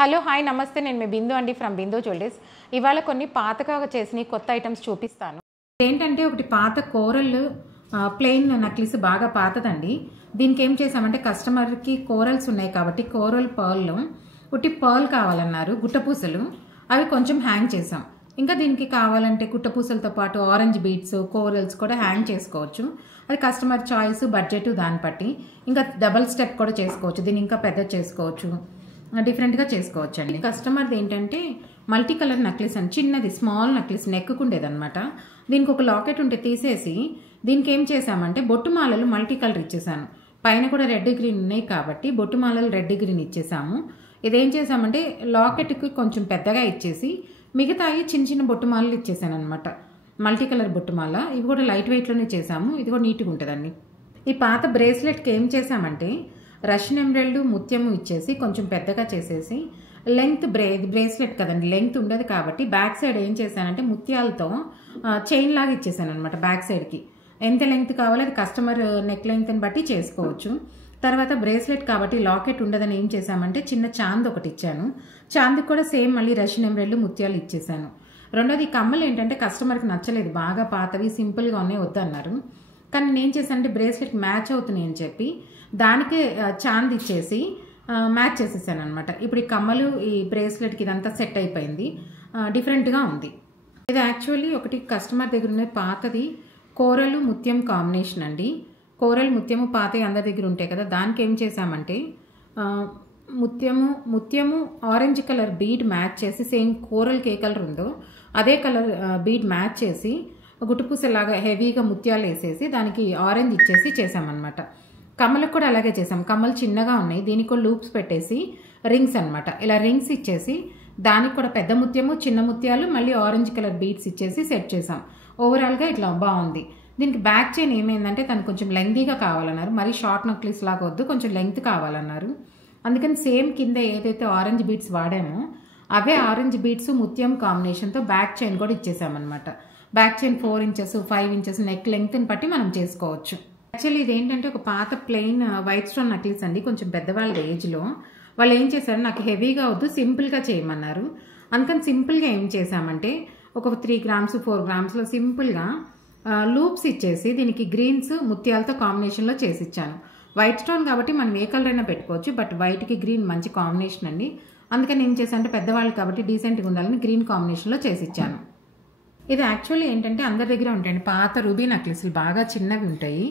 Hello hi నమస్తే నేను మీ బిందు అండి ఫ్రమ్ బిందు జ్యువెలరీస్. ఇవాళ కొన్ని పాతగా చేసిన కొత్త ఐటమ్స్ చూపిస్తాను. ఏంటంటే ఒకటి పాత కోరల్ ప్లెయిన్ నక్లీస్ బాగా పాతదండి. దీనికి ఏం చేసామంటే కస్టమర్కి కోరల్స్ ఉన్నాయి కాబట్టి కోరల్ పర్ల్ ఒకటి పర్ల్ కావాలన్నారు, గుట్టపూసలు అవి కొంచెం హ్యాంగ్ చేసాం. ఇంకా దీనికి కావాలంటే గుట్టపూసలతో పాటు ఆరెంజ్ బీడ్స్ కోరల్స్ కూడా హ్యాంగ్ చేసుకోవచ్చు. అది కస్టమర్ చాయిస్ బడ్జెట్ దాన్ని బట్టి. ఇంకా డబల్ స్టెప్ కూడా చేసుకోవచ్చు, దీన్ని ఇంకా పెద్ద చేసుకోవచ్చు, డిఫరెంట్గా చేసుకోవచ్చు అండి. కస్టమర్ది ఏంటంటే మల్టీ కలర్ నక్లీస్ అని చిన్నది స్మాల్ నక్లీస్ నెక్కుకుండేదనమాట. దీనికి ఒక లాకెట్ ఉంటే తీసేసి దీనికి ఏం చేసామంటే బొట్టుమాలలు మల్టీ కలర్ ఇచ్చేసాను. పైన కూడా రెడ్ గ్రీన్ ఉన్నాయి కాబట్టి బొట్టుమాలలు రెడ్ గ్రీన్ ఇచ్చేసాము. ఇదేం చేసామంటే లాకెట్కి కొంచెం పెద్దగా ఇచ్చేసి మిగతాయి చిన్న చిన్న బొట్టుమాలలు ఇచ్చేసాను అనమాట. మల్టీ కలర్ బొట్టుమాల ఇవి కూడా లైట్ వెయిట్లోనే చేసాము. ఇది కూడా నీట్గా ఉంటుందండి. ఈ పాత బ్రేస్లెట్కి ఏం చేసామంటే రష్యన్ ఎమరాల్డ్ ముత్యము ఇచ్చేసి కొంచెం పెద్దగా చేసేసి లెంగ్త్ బ్రేస్లెట్ కదండి, లెంగ్త్ ఉండదు కాబట్టి బ్యాక్ సైడ్ ఏం చేశానంటే ముత్యాలతో చైన్ లాగా ఇచ్చేసాను అనమాట. బ్యాక్ సైడ్కి ఎంత లెంగ్త్ కావాలో అది కస్టమర్ నెక్ లెంగ్త్ని బట్టి చేసుకోవచ్చు. తర్వాత బ్రేస్లెట్ కాబట్టి లాకెట్ ఉండదని ఏం చేశామంటే చిన్న చాంద్ ఒకటి ఇచ్చాను. చాంద్కి కూడా సేమ్ మళ్ళీ రష్యన్ ఎమరాల్డ్ ముత్యాలు ఇచ్చేసాను. రెండోది కమ్మలు ఏంటంటే కస్టమర్కి నచ్చలేదు, బాగా పాతవి సింపుల్గా ఉన్నాయి వద్దన్నారు. కానీ నేను చేశానంటే బ్రేస్లెట్కి మ్యాచ్ అవుతున్నాయి అని చెప్పి దానికే చాంద్ ఇచ్చేసి మ్యాచ్ చేసేసాను అనమాట. ఇప్పుడు ఈ కమ్మలు ఈ బ్రేస్లెట్కి ఇదంతా సెట్ అయిపోయింది, డిఫరెంట్గా ఉంది. ఇది యాక్చువల్లీ ఒకటి కస్టమర్ దగ్గర ఉన్న పాతది కోరలు ముత్యం కాంబినేషన్ అండి. కోరల్ ముత్యము పాతవి అందరి దగ్గర ఉంటాయి కదా, దానికి ఏం చేసామంటే ముత్యము ఆరెంజ్ కలర్ బీడ్ మ్యాచ్ చేసి సేమ్ కోరల్కి ఏ కలర్ ఉందో అదే కలర్ బీడ్ మ్యాచ్ చేసి గుట్టుపూసలాగా హెవీగా ముత్యాలు వేసేసి దానికి ఆరెంజ్ ఇచ్చేసి చేసామన్నమాట. కమ్మలకు కూడా అలాగే చేసాం. కమ్మలు చిన్నగా ఉన్నాయి, దీనికి కూడా లూప్స్ పెట్టేసి రింగ్స్ అనమాట. ఇలా రింగ్స్ ఇచ్చేసి దానికి కూడా పెద్ద ముత్యము చిన్న ముత్యాలు మళ్ళీ ఆరెంజ్ కలర్ బీడ్స్ ఇచ్చేసి సెట్ చేసాం. ఓవరాల్గా ఇట్లా బాగుంది. దీనికి బ్యాక్ చైన్ ఏమైందంటే తను కొంచెం లెంగ్తీగా కావాలన్నారు, మరీ షార్ట్ నక్లీస్ లాగా వద్దు కొంచెం లెంగ్త్ కావాలన్నారు. అందుకని సేమ్ కింద ఏదైతే ఆరెంజ్ బీడ్స్ వాడామో అవే ఆరెంజ్ బీడ్స్ ముత్యం కాంబినేషన్తో బ్యాక్ చైన్ కూడా ఇచ్చేసామన్నమాట. Back chain 4 inches 5 inches neck లెంగ్త్ని బట్టి మనం చేసుకోవచ్చు. యాక్చువల్లీ ఇది ఏంటంటే ఒక పాత ప్లెయిన్ వైట్ స్టోన్ నక్లీస్ అండి. కొంచెం పెద్దవాళ్ళ ఏజ్లో వాళ్ళు ఏం చేశారు, నాకు హెవీగా వద్దు సింపుల్గా చేయమన్నారు. అందుకని సింపుల్గా ఏం చేశామంటే ఒక 3 గ్రామ్స్ 4 గ్రామ్స్లో సింపుల్గా లూప్స్ ఇచ్చేసి దీనికి గ్రీన్స్ ముత్యాలతో కాంబినేషన్లో చేసి ఇచ్చాను. వైట్ స్టోన్ కాబట్టి మనం ఏ కలర్ అయినా పెట్టుకోవచ్చు, బట్ వైట్కి గ్రీన్ మంచి కాంబినేషన్ అండి. అందుకని ఏం చేశాను అంటే పెద్దవాళ్ళు కాబట్టి డీసెంట్గా ఉండాలని గ్రీన్ కాంబినేషన్లో చేసి ఇచ్చాను. ఇది యాక్చువల్లీ ఏంటంటే అందరి దగ్గర ఉంటాయండి పాత రూబీ నక్లీస్లు, బాగా చిన్నవి ఉంటాయి.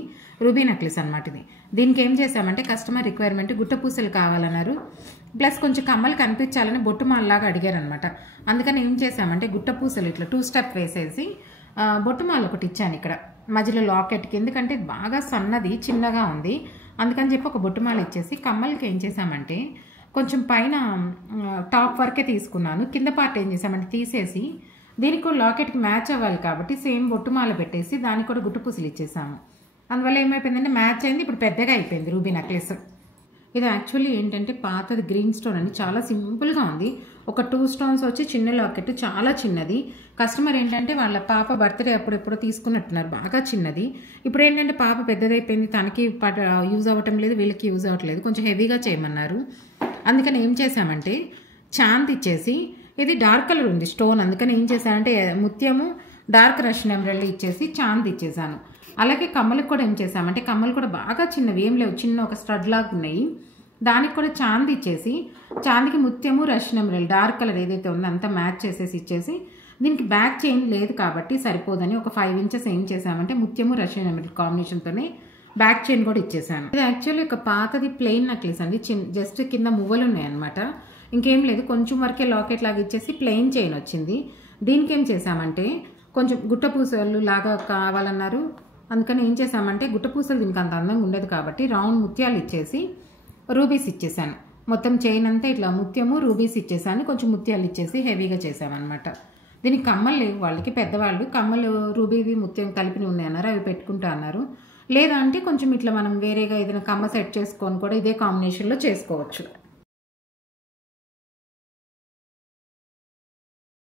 రూబీ నక్లీస్ అనమాట ఇది. దీనికి ఏం చేసామంటే కస్టమర్ రిక్వైర్మెంట్ గుట్టపూసలు కావాలన్నారు, ప్లస్ కొంచెం కమ్మలు కనిపించాలని బొట్టుమాలలాగా అడిగారు అనమాట. అందుకని ఏం చేసామంటే గుట్టపూసలు ఇట్లా 2 స్టెప్ వేసేసి బొట్టుమాల ఒకటి ఇచ్చాను ఇక్కడ మధ్యలో లాకెట్కి. ఎందుకంటే బాగా సన్నది చిన్నగా ఉంది, అందుకని చెప్పి ఒక బొట్టుమాల ఇచ్చేసి కమ్మలకి ఏం చేసామంటే కొంచెం పైన టాప్ వరకే తీసుకున్నాను, కింద పార్ట్ ఏం చేసామంటే తీసేసి దీనికి కూడా లాకెట్కి మ్యాచ్ అవ్వాలి కాబట్టి సేమ్ బొట్టుమాల పెట్టేసి దానికి కూడా గుట్టుపూసలు ఇచ్చేసాము. అందువల్ల ఏమైపోయిందంటే మ్యాచ్ అయింది, ఇప్పుడు పెద్దగా అయిపోయింది రూబీ నెక్లెస్. ఇది యాక్చువల్లీ ఏంటంటే పాతది గ్రీన్ స్టోన్ అని చాలా సింపుల్గా ఉంది. ఒక 2 స్టోన్స్ వచ్చి చిన్న లాకెట్, చాలా చిన్నది. కస్టమర్ ఏంటంటే వాళ్ళ పాప బర్త్డే అప్పుడెప్పుడో తీసుకున్నట్టున్నారు, బాగా చిన్నది. ఇప్పుడు ఏంటంటే పాప పెద్దదైపోయింది, తనకి యూజ్ అవ్వటం లేదు, వీళ్ళకి యూజ్ అవ్వట్లేదు, కొంచెం హెవీగా చేయమన్నారు. అందుకని ఏం చేసామంటే చాంద్ ఇచ్చేసి ఇది డార్క్ కలర్ ఉంది స్టోన్, అందుకని ఏం చేశానంటే ముత్యము డార్క్ రష్యన్ ఎమరాల్డ్ ఇచ్చేసి చాంద్ ఇచ్చేసాను. అలాగే కమ్మలకు కూడా ఏం చేసామంటే కమ్మలు కూడా బాగా చిన్నవి ఏం లేవు, చిన్న ఒక స్టడ్ లాగా ఉన్నాయి, దానికి కూడా చాంద్ ఇచ్చేసి చాందికి ముత్యము రష్యన్ ఎమరాల్డ్ డార్క్ కలర్ ఏదైతే ఉందో అంతా మ్యాచ్ చేసేసి ఇచ్చేసి దీనికి బ్యాక్ చైన్ లేదు కాబట్టి సరిపోదని ఒక 5 ఇంచెస్ ఏం చేసామంటే ముత్యము రష్యన్ ఎమరాల్డ్ కాంబినేషన్తోనే బ్యాక్ చైన్ కూడా ఇచ్చేసాను. ఇది యాక్చువల్లీ ఒక పాతది ప్లెయిన్ నక్లీస్ అండి, జస్ట్ కింద మువ్వలు ఉన్నాయి అనమాట, ఇంకేం లేదు. కొంచెం వరకే లాకెట్ లాగా ఇచ్చేసి ప్లెయిన్ చైన్ వచ్చింది. దీనికి ఏం చేసామంటే కొంచెం గుట్టపూసలు లాగా కావాలన్నారు, అందుకని ఏం చేసామంటే గుట్టపూసలు దీనికి అంత అందంగా ఉండదు కాబట్టి రౌండ్ ముత్యాలు ఇచ్చేసి రూబీస్ ఇచ్చేసాను. మొత్తం చైన్ అంతా ఇట్లా ముత్యము రూబీస్ ఇచ్చేసాను, కొంచెం ముత్యాలు ఇచ్చేసి హెవీగా చేసామన్నమాట. దీనికి కమ్మలు లేవు వాళ్ళకి, పెద్దవాళ్ళు కమ్మలు రూబీవి ముత్యం కలిపిని ఉన్నాయన్నారు, అవి పెట్టుకుంటా అన్నారు. లేదా అంటే కొంచెం ఇట్లా మనం వేరేగా ఏదైనా కమ్మ సెట్ చేసుకొని కూడా ఇదే కాంబినేషన్లో చేసుకోవచ్చు.